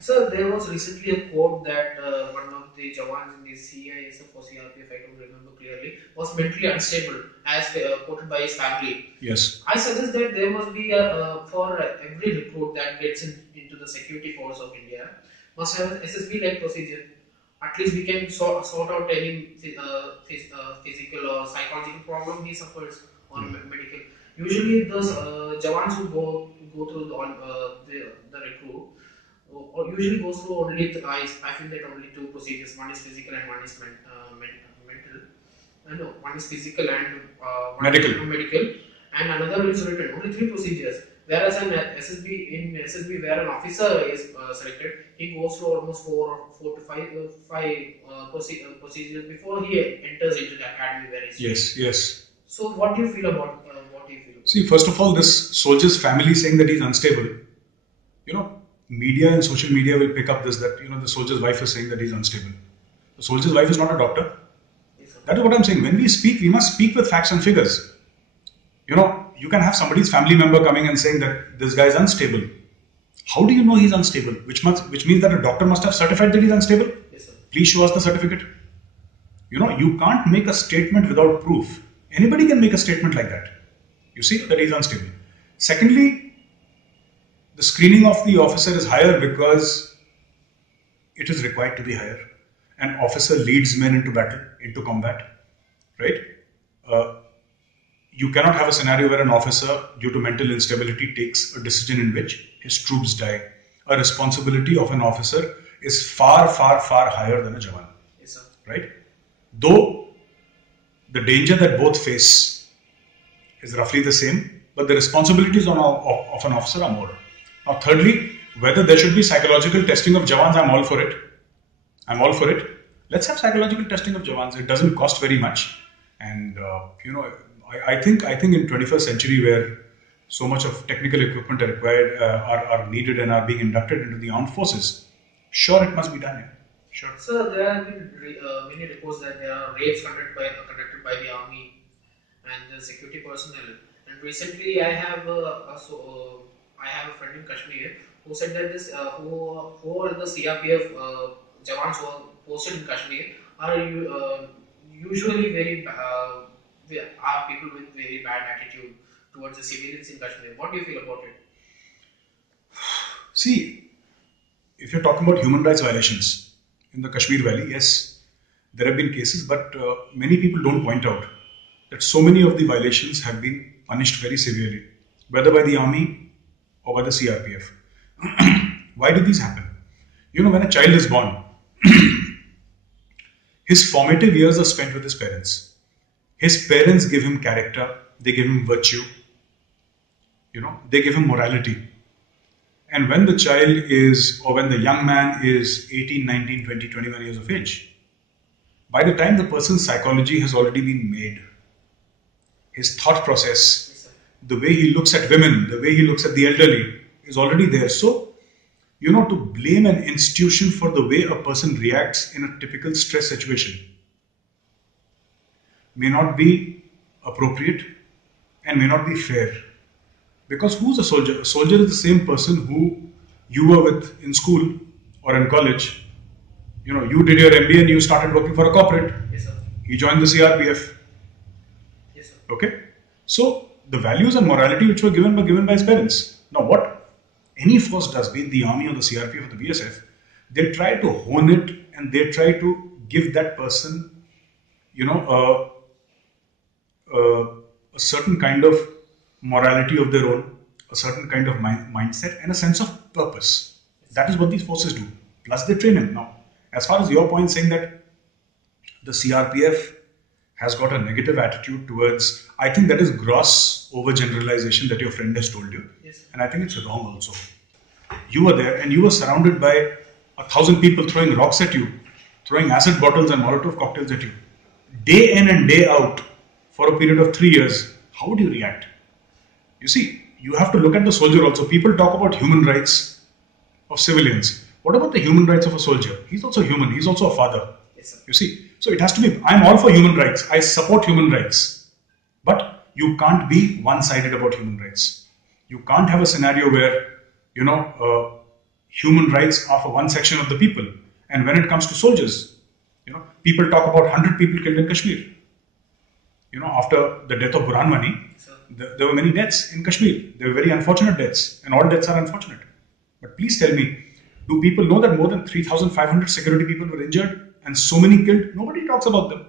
So there was recently a quote that one of the Jawans in the CISF or CRPF, I don't remember clearly, was mentally unstable as quoted by his family. Yes. I suggest that there must be for every recruit that gets into the security force of India must have an SSB like procedure. At least we can sort out any physical or psychological problem he suffers on medical. Usually those Jawans who go through the recruit or usually goes through only I feel that only two procedures. One is physical and one is mental. No, one is physical and one Medical. is medical, and another is written. Only three procedures. Whereas an SSB where an officer is selected, he goes through almost four to five procedures before he enters into the academy where he's. Yes, yes. So what do you feel about what do you feel? See, first of all, this soldier's family saying that he's unstable. Media and social media will pick up this, that the soldier's wife is saying that he's unstable. The soldier's wife is not a doctor. Yes, that is what I'm saying. When we speak, we must speak with facts and figures. You can have somebody's family member coming and saying that this guy is unstable. How do you know he's unstable? Which means that a doctor must have certified that he's unstable. Yes, sir. Please show us the certificate. You can't make a statement without proof. Anybody can make a statement like that. You see that he's unstable. Secondly, the screening of the officer is higher because it is required to be higher. An officer leads men into battle, into combat, right? You cannot have a scenario where an officer, due to mental instability, takes a decision in which his troops die. A responsibility of an officer is far, far, far higher than a Jawan. Yes, sir. Right? Though the danger that both face is roughly the same, but the responsibilities of an officer are more. Now, thirdly, whether there should be psychological testing of Jawans, I'm all for it. I'm all for it. Let's have psychological testing of Jawans. It doesn't cost very much, and I think in 21st century, where so much of technical equipment are required, are needed, and are being inducted into the armed forces, sure, it must be done. Yeah. Sure. So there have been many reports that there are raids conducted by the army and the security personnel. And recently, I have a friend in Kashmir who said that who are the CRPF Jawans who are posted in Kashmir are usually are people with very bad attitude towards the civilians in Kashmir. What do you feel about it? See, if you're talking about human rights violations in the Kashmir Valley, yes, there have been cases, but many people don't point out that so many of the violations have been punished very severely, whether by the army or by the CRPF. Why do these happen? When a child is born, his formative years are spent with his parents. His parents give him character, they give him virtue, they give him morality. And when the child is, or when the young man is 18, 19, 20, 21 years of age, by the time the person's psychology has already been made, his thought process, the way he looks at women, the way he looks at the elderly is already there. So, to blame an institution for the way a person reacts in a typical stress situation may not be appropriate and may not be fair. Because who's a soldier? A soldier is the same person who you were with in school or in college. You did your MBA and you started working for a corporate. Yes, sir. He joined the CRPF. Yes, sir. Okay? So, the values and morality which were given by his parents. Now, what any force does, be it the army or the CRPF or the BSF, they try to hone it and they try to give that person, a certain kind of morality of their own, a certain kind of mindset and a sense of purpose. That is what these forces do. Plus they train him. Now, as far as your point saying that the CRPF has got a negative attitude towards, I think that is gross overgeneralization that your friend has told you. Yes. And I think it's wrong also. You were there and you were surrounded by 1,000 people throwing rocks at you, throwing acid bottles and Molotov cocktails at you, day in and day out for a period of 3 years. How would you react? You see, you have to look at the soldier also. People talk about human rights of civilians. What about the human rights of a soldier? He's also human. He's also a father. Yes, sir. You see, so it has to be, I'm all for human rights. I support human rights. But you can't be one-sided about human rights. You can't have a scenario where, human rights are for one section of the people. And when it comes to soldiers, people talk about 100 people killed in Kashmir. After the death of Burhan Wani, there were many deaths in Kashmir. They were very unfortunate deaths, and all deaths are unfortunate. But please tell me, do people know that more than 3,500 security people were injured and so many killed? Nobody talks about them.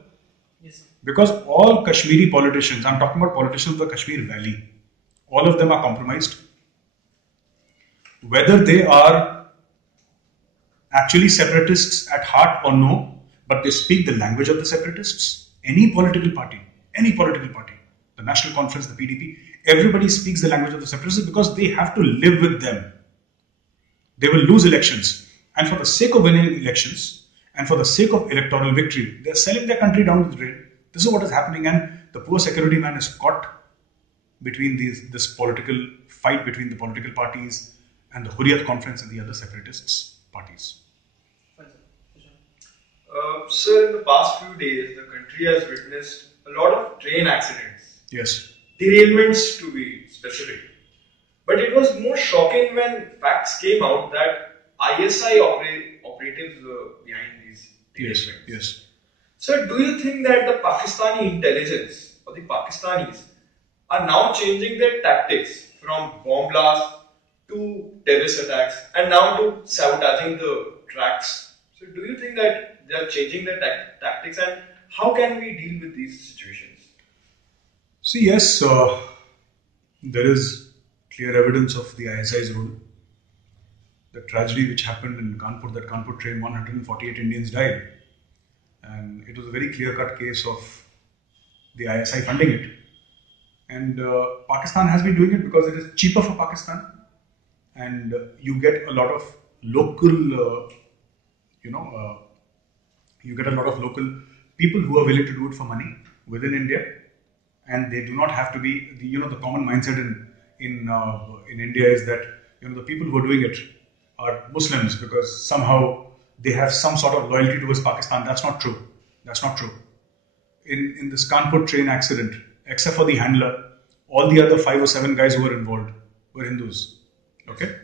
Yes. Because all Kashmiri politicians, I'm talking about politicians of the Kashmir Valley, all of them are compromised. Whether they are actually separatists at heart or no, but they speak the language of the separatists. Any political party, the National Conference, the PDP, everybody speaks the language of the separatists because they have to live with them. They will lose elections. And for the sake of winning elections and for the sake of electoral victory, they're selling their country down the drain. This is what is happening, and the poor security man is caught between this political fight between the political parties and the Hurriyat Conference and the other separatists parties. Sir, in the past few days, the country has witnessed a lot of train accidents. Yes. Derailments, to be specific. But it was more shocking when facts came out that ISI operatives were behind these derailments. Yes. So, do you think that the Pakistani intelligence or the Pakistanis are now changing their tactics from bomb blasts to terrorist attacks and now to sabotaging the tracks? So, do you think that they are changing their tactics, and how can we deal with these situations? See, yes, there is clear evidence of the ISI's role. The tragedy which happened in Kanpur, that Kanpur train, 148 Indians died. And it was a very clear-cut case of the ISI funding it. And Pakistan has been doing it because it is cheaper for Pakistan. And you get a lot of local, you get a lot of local people who are willing to do it for money within India. And they do not have to be, the common mindset in India is that, the people who are doing it are Muslims because somehow they have some sort of loyalty towards Pakistan. That's not true. In this Kanpur train accident, except for the handler, all the other 5 or 7 guys who were involved were Hindus. Okay?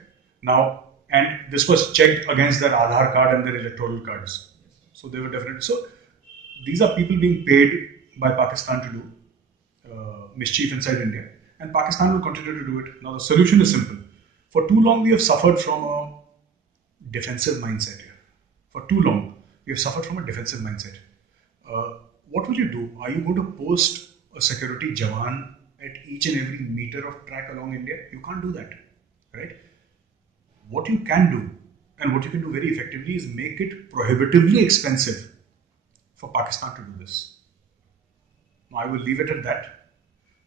Now, and this was checked against their Aadhaar card and their electoral cards. So they were definitely. So these are people being paid by Pakistan to do mischief inside India. And Pakistan will continue to do it. Now the solution is simple. For too long we have suffered from a defensive mindset here. For too long, we have suffered from a defensive mindset. What will you do? Are you going to post a security jawan at each and every meter of track along India? You can't do that, right? What you can do, and what you can do very effectively, is make it prohibitively expensive for Pakistan to do this. Now, I will leave it at that,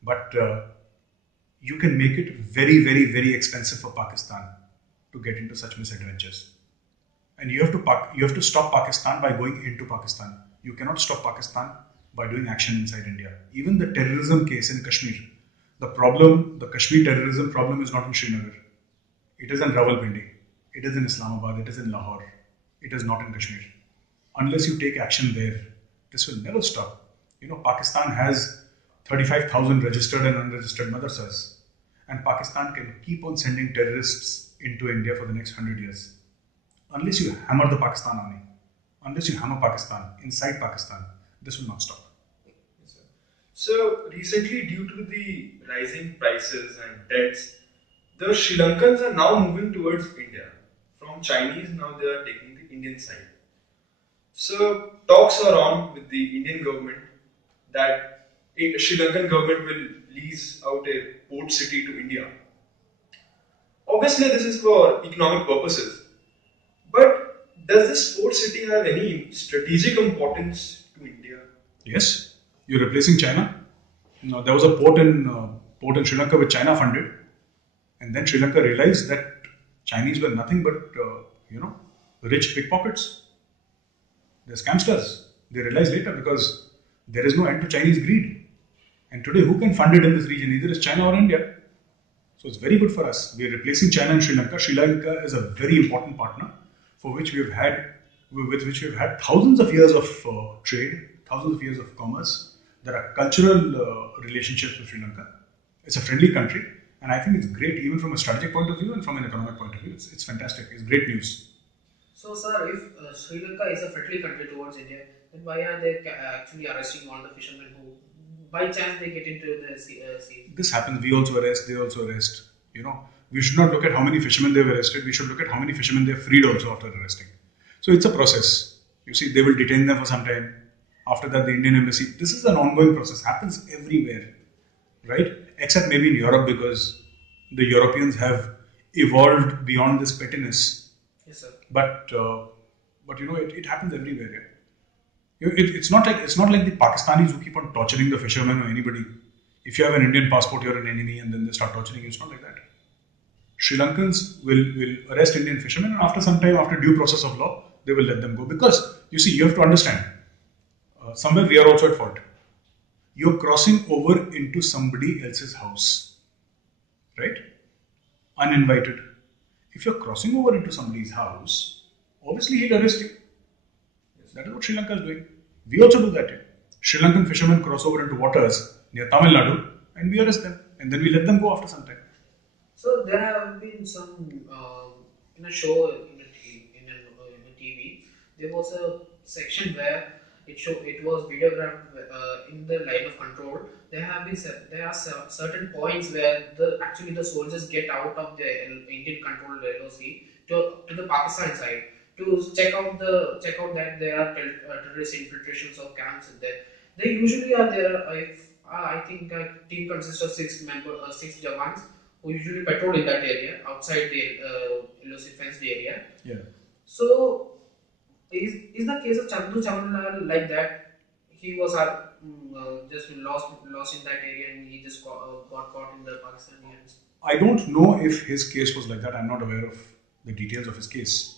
but you can make it very, very, very expensive for Pakistan to get into such misadventures. And you have to stop Pakistan by going into Pakistan. You cannot stop Pakistan by doing action inside India. Even the terrorism case in Kashmir, the Kashmir terrorism problem is not in Srinagar. It is in Rawalpindi. It is in Islamabad. It is in Lahore. It is not in Kashmir. Unless you take action there, this will never stop. Pakistan has 35,000 registered and unregistered madrasas. And Pakistan can keep on sending terrorists into India for the next 100 years. Unless you hammer the Pakistan army, unless you hammer Pakistan inside Pakistan, this will not stop. Yes, sir. So recently, due to the rising prices and debts, the Sri Lankans are now moving towards India. From Chinese, now they are taking the Indian side. So talks are on with the Indian government that the Sri Lankan government will lease out a port city to India. Obviously, this is for economic purposes. But does this port city have any strategic importance to India? Yes, you're replacing China. There was a port in Sri Lanka which China funded, and then Sri Lanka realized that Chinese were nothing but rich pickpockets. They're scamsters. They realized later because there is no end to Chinese greed. And today, who can fund it in this region? Either is China or India. So it's very good for us. We are replacing China and Sri Lanka. Sri Lanka is a very important partner with which we have had thousands of years of trade, thousands of years of commerce. There are cultural relationships with Sri Lanka. It's a friendly country, And I think it's great, even from a strategic point of view and from an economic point of view. It's fantastic. It's great news. So, sir, if Sri Lanka is a friendly country towards India, then why are they actually arresting all the fishermen who, by chance, they get into the sea? This happens. We also arrest. They also arrest. We should not look at how many fishermen they've arrested. We should look at how many fishermen they've freed also after arresting. So it's a process. You see, they will detain them for some time. After that, the Indian embassy. This is an ongoing process. Happens everywhere, right? Except maybe in Europe, because the Europeans have evolved beyond this pettiness. Yes, sir. But it happens everywhere. Yeah? It's not like the Pakistanis who keep on torturing the fishermen or anybody. If you have an Indian passport, you're an enemy, and then they start torturing you. It's not like that. Sri Lankans will arrest Indian fishermen, and after some time, after due process of law, they will let them go. Because you see, you have to understand. Somewhere we are also at fault. You're crossing over into somebody else's house, right? Uninvited. If you're crossing over into somebody's house, obviously he'll arrest you. That is what Sri Lanka is doing. We also do that here. Sri Lankan fishermen cross over into waters near Tamil Nadu, and we arrest them, and then we let them go after some time. So there have been some in a show in a TV. There was a section where it was videographed in the line of control. There are certain points where the soldiers get out of the Indian controlled LOC to the Pakistan side to check out that there are terrorist infiltrations of camps in there. They usually are there. I think a team consists of 6 jawans who usually patrol in that area outside the LOC fenced area. Yeah. So is the case of Chandu Chamanlal like that? He was just lost in that area and he just got caught in the Pakistani hands. I don't know if his case was like that. I'm not aware of the details of his case.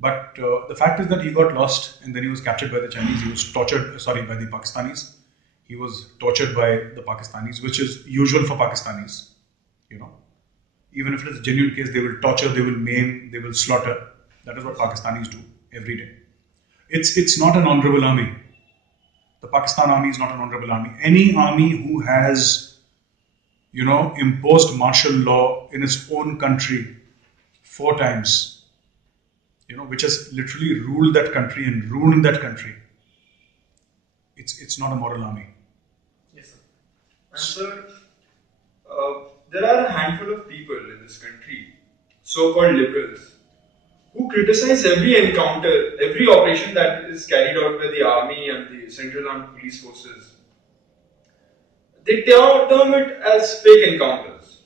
But the fact is that he got lost and then he was captured by the Chinese. He was tortured, by the Pakistanis. He was tortured by the Pakistanis, which is usual for Pakistanis. Even if it is a genuine case, they will torture, they will maim, they will slaughter. That is what Pakistanis do every day. It's not an honorable army. The Pakistan army is not an honorable army. Any army who has, imposed martial law in its own country 4 times, which has literally ruled that country and ruined that country, it's not a moral army. Yes, sir. And sir, there are a handful of people in this country, so-called liberals, who criticize every encounter, every operation that is carried out by the army and the Central Armed Police Forces. They term it as fake encounters.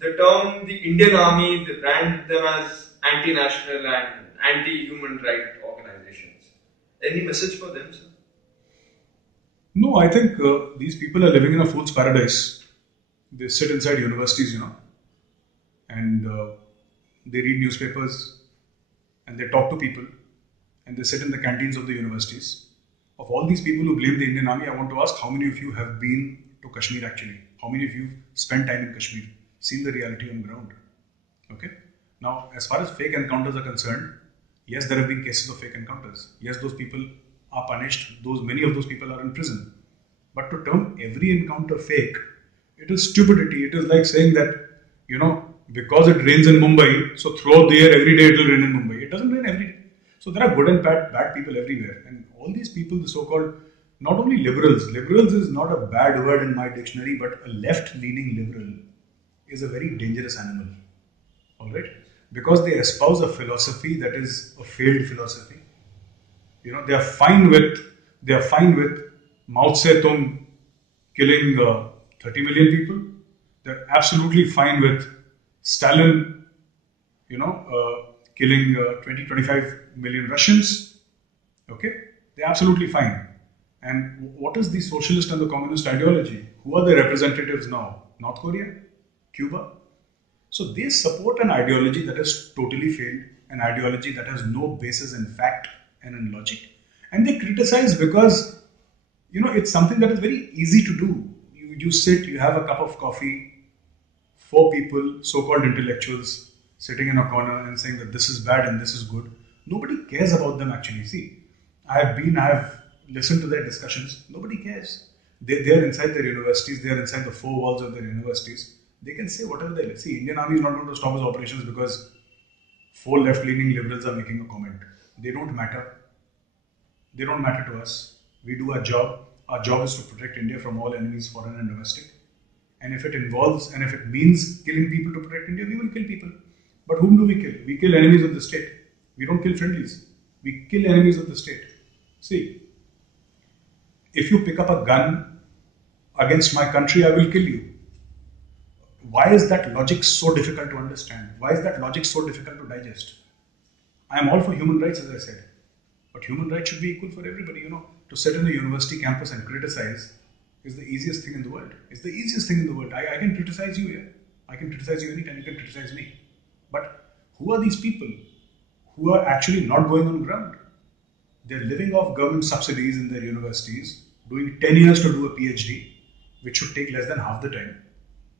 They term the Indian army, they brand them as anti-national and anti-human rights organizations. Any message for them, sir? No, I think these people are living in a fool's paradise. They sit inside universities, and they read newspapers and they talk to people and they sit in the canteens of the universities. Of all these people who blame the Indian army, I want to ask how many of you have been to Kashmir actually? How many of you spent time in Kashmir, seen the reality on ground? Okay. Now, as far as fake encounters are concerned, yes, there have been cases of fake encounters. Yes, those people are punished. Many of those people are in prison. But to term every encounter fake, it is stupidity. It is like saying that, because it rains in Mumbai, so throughout the year, every day it will rain in Mumbai. It doesn't rain every day. So there are good and bad people everywhere. And all these people, the so-called, not only liberals is not a bad word in my dictionary, but a left-leaning liberal is a very dangerous animal. Alright? Because they espouse a philosophy that is a failed philosophy. They are fine with Mao Zedong killing 30 million people. They're absolutely fine with Stalin, killing 20-25 million Russians. Okay, they're absolutely fine. And what is the socialist and the communist ideology? Who are the representatives now? North Korea? Cuba? So they support an ideology that has totally failed, an ideology that has no basis in fact and in logic. And they criticize because, it's something that is very easy to do. You sit, you have a cup of coffee, 4 people, so-called intellectuals, sitting in a corner and saying that this is bad and this is good. Nobody cares about them actually. See, I have listened to their discussions. Nobody cares. They are inside their universities. They are inside the 4 walls of their universities. They can say whatever they like. See, Indian Army is not going to stop its operations because 4 left-leaning liberals are making a comment. They don't matter. They don't matter to us. We do our job. Our job is to protect India from all enemies, foreign and domestic. And if it involves and if it means killing people to protect India, we will kill people. But whom do we kill? We kill enemies of the state. We don't kill friendlies. We kill enemies of the state. See, if you pick up a gun against my country, I will kill you. Why is that logic so difficult to understand? Why is that logic so difficult to digest? I am all for human rights, as I said. But human rights should be equal for everybody, To sit in a university campus and criticize is the easiest thing in the world. It's the easiest thing in the world. I can criticize you here. I can criticize you anytime. You can criticize me. But who are these people who are actually not going on ground? They're living off government subsidies in their universities, doing 10 years to do a PhD, which should take less than half the time.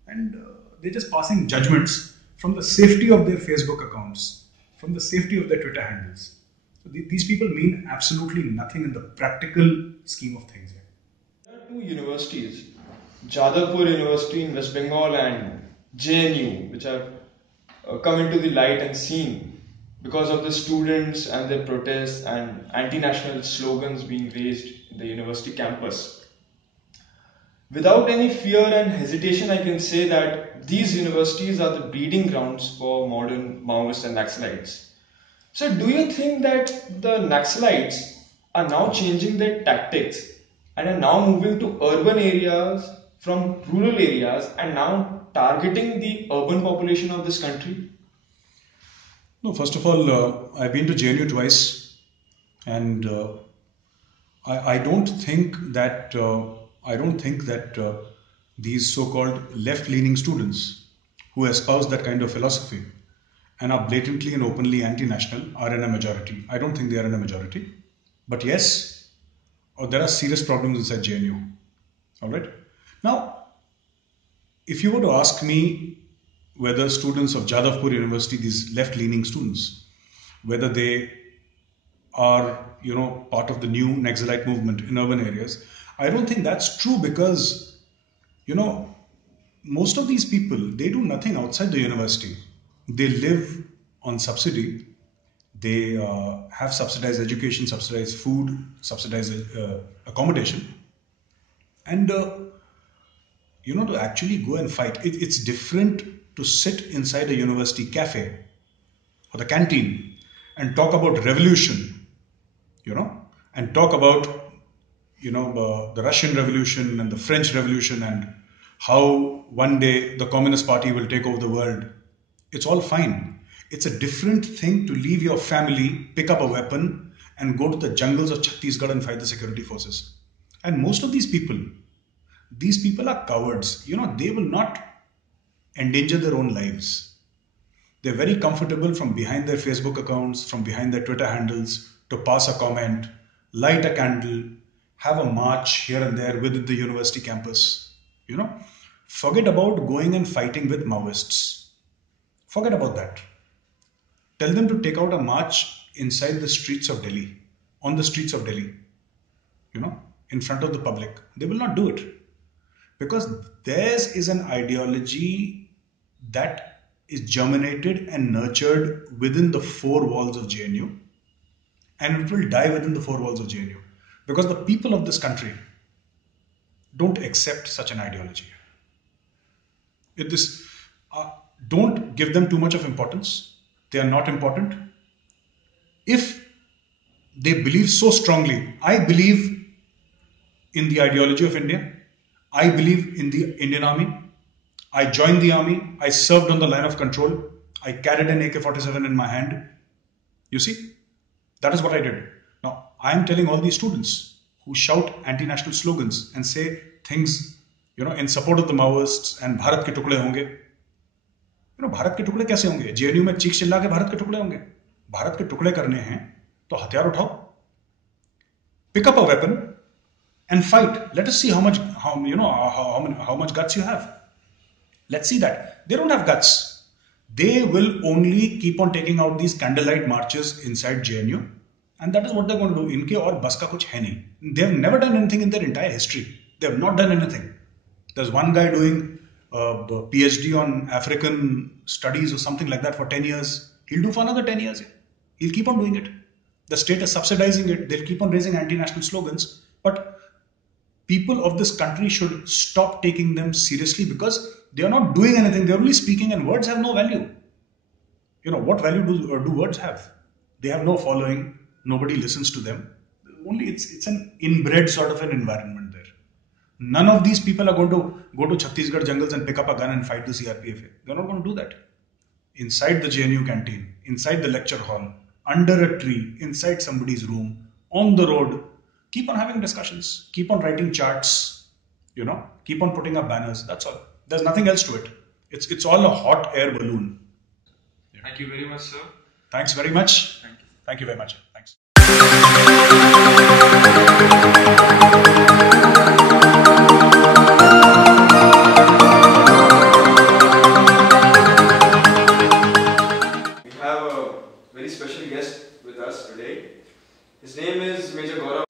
And they're just passing judgments from the safety of their Facebook accounts, from the safety of their Twitter handles. So these people mean absolutely nothing in the practical scheme of things. There are two universities, Jadavpur University in West Bengal and JNU, which have come into the light and seen because of the students and their protests and anti-national slogans being raised in the university campus. Without any fear and hesitation, I can say that these universities are the breeding grounds for modern Maoists and Naxalites. So do you think that the Naxalites are now changing their tactics and are now moving to urban areas from rural areas and now targeting the urban population of this country? No, first of all, I've been to JNU twice, and I don't think that these so-called left-leaning students who espouse that kind of philosophy and are blatantly and openly anti-national are in a majority. I don't think they are in a majority, but yes, there are serious problems inside JNU. All right. Now, if you were to ask me whether students of Jadavpur University, these left-leaning students, whether they are, part of the new Naxalite movement in urban areas, I don't think that's true because, most of these people, they do nothing outside the university. They live on subsidy. They have subsidized education, subsidized food, subsidized accommodation. And, to actually go and fight, it's different to sit inside a university cafe or the canteen and talk about revolution, and talk about, the Russian Revolution and the French Revolution and how one day the Communist Party will take over the world. It's all fine. It's a different thing to leave your family, pick up a weapon and go to the jungles of Chhattisgarh and fight the security forces. And most of these people are cowards. They will not endanger their own lives. They're very comfortable from behind their Facebook accounts, from behind their Twitter handles, to pass a comment, light a candle, have a march here and there within the university campus. Forget about going and fighting with Maoists. Forget about that. Tell them to take out a march inside the streets of Delhi, on the streets of Delhi, in front of the public. They will not do it because theirs is an ideology that is germinated and nurtured within the 4 walls of JNU, and it will die within the 4 walls of JNU because the people of this country don't accept such an ideology. Don't give them too much of importance. They are not important. If they believe so strongly, I believe in the ideology of India. I believe in the Indian Army. I joined the army. I served on the line of control. I carried an AK-47 in my hand. You see, that is what I did. Now, I am telling all these students who shout anti-national slogans and say things, in support of the Maoists and Bharat ke tukde honge. Bharat के टुकड़े कैसे होंगे? JNU में चीख चिल्ला के भारत के टुकड़े होंगे? भारत के टुकड़े करने हैं तो हथियार उठाओ, pick up a weapon and fight. Let us see how much guts you have. Let's see that. They don't have guts. They will only keep on taking out these candlelight marches inside JNU, and that is what they're going to do. इनके और बस का कुछ है नहीं. They have never done anything in their entire history. They have not done anything. There's one guy doing PhD on African studies or something like that for 10 years. He'll do for another 10 years. He'll keep on doing it. The state is subsidizing it. They'll keep on raising anti-national slogans. But people of this country should stop taking them seriously because they are not doing anything. They're only speaking and words have no value. What value do words have? They have no following. Nobody listens to them. Only it's an inbred sort of an environment there. None of these people are going to go to Chhattisgarh jungles and pick up a gun and fight the CRPF. They're not going to do that. Inside the JNU canteen, inside the lecture hall, under a tree, inside somebody's room, on the road, keep on having discussions, keep on writing charts, keep on putting up banners. That's all. There's nothing else to it. It's all a hot air balloon. Yeah. Thank you very much, sir. Thanks very much. Thank you. Thank you very much. Thanks. We have a very special guest with us today. His name is Major Gaurav